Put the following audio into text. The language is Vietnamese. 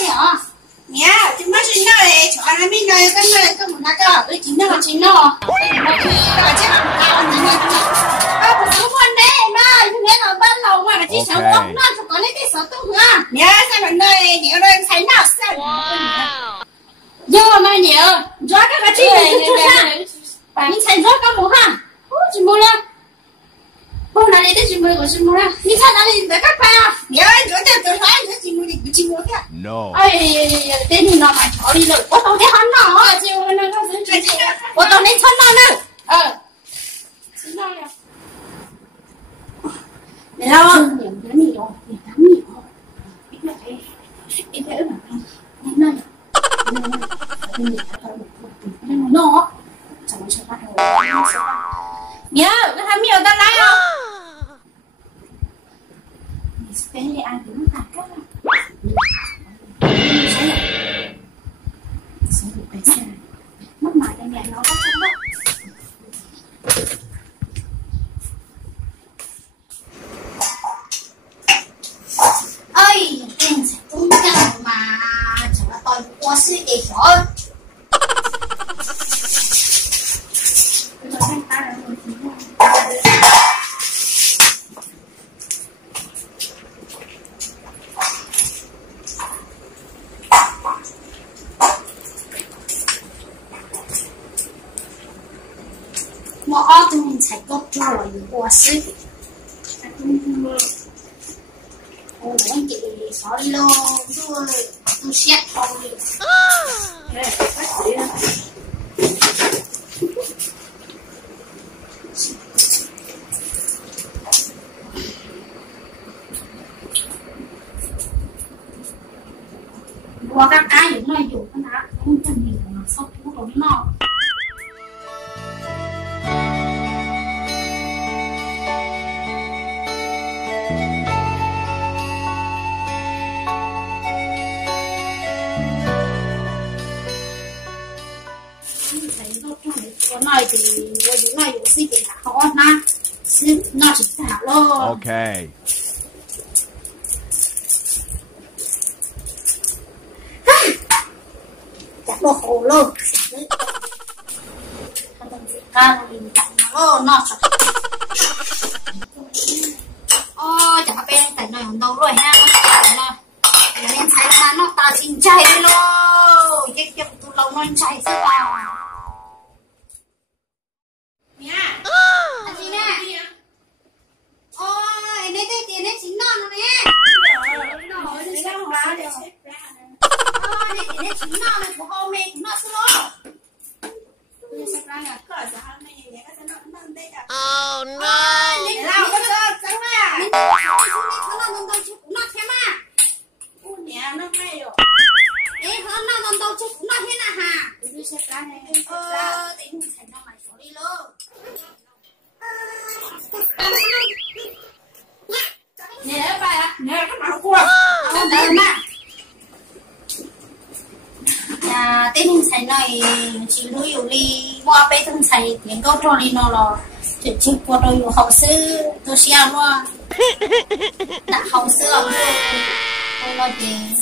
này hả? Nha, chúng nó xin nói cho anh mình nói cái một cái cái chính nó chính nó. Cái chứ à, một số con đấy mà chúng nó là ban đầu mà chỉ sống không nó chỉ có lấy cái số tung à. Nha, sao mình nói nhiều rồi thấy nào sao? Giờ mà nhiều, rõ cái chi này mình thấy rõ cái một ha. Chỉ mua lên. Hôm nay đi chỉ mua của chỉ mua lên. Mình thấy là đi để các bạn. Nhớ rõ cho tôi nói nữa chỉ mua đi chỉ mua cái. No. Ây, tên thì nó mà cho đi rồi. Có tao thấy hắn nó, chứ nó không dính chuyện gì. Có tao thấy thân nó nữa. Xin nó nè. Để đâu? Nhiều cái gì rồi, nhiều cái gì rồi. Ít là thế. Ít thế mà. Ít này. Nó. Chẳng có bắt đầu. Nhớ, cái thằng nhiều tao lấy không? Mình sẽ đi ăn thì nó tạt các này. Sẽ được cái xe này. Mất mãi đây mẹ nó có trong đó. Ơi, em sẽ cũng chẳng mà chẳng là tôi qua suy kỳ rồi. Mọi thứ mình sẽ có cho là những quả sức. Ôi anh chị xóa đi luôn tôi xét thôi. Qua các cái những này dùng cái nào không cần gì mà sốc nó còn nó. Cái này thì những này cũng xí cái khó ha, xí nó chỉ thả luôn. Okay. Chắc đồ khổ luôn. Càng mình chặt nó nó sạch. Ôi chả bên tại này không đâu rồi ha. Nên thấy mà nó ta chín chay luôn. Cái tủ lâu nó chay rất là. Nha. Anh chị nè. Ôi, đây cái tiền đấy chính non rồi nè. Rồi, đi ra ngoài đi. Ôi, đây tiền đấy chính non này của hôm nay nó solo. Oh no. Để nào có cho trắng à. Nó non đâu chứ cũng nó thế mà. Ôi nè, nó hay rồi. Ê, nó non đâu chứ cũng nó thế nào hả? Đi xếp ra này. Tính mình thành nó mày xóa đi luôn. Nè bà ạ. Nè cái máu cua. Không đợi mà. Dạ, tên hình xài này chỉ đối yếu đi qua bê thân xài tiếng câu trò đi nó là chỉ qua đôi yếu hậu sư tôi xe luôn. Đã hậu sư ông tôi nói tiếng